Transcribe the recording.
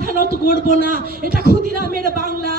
মাথা নত করব না। এটা ক্ষুদিরামের বাংলা।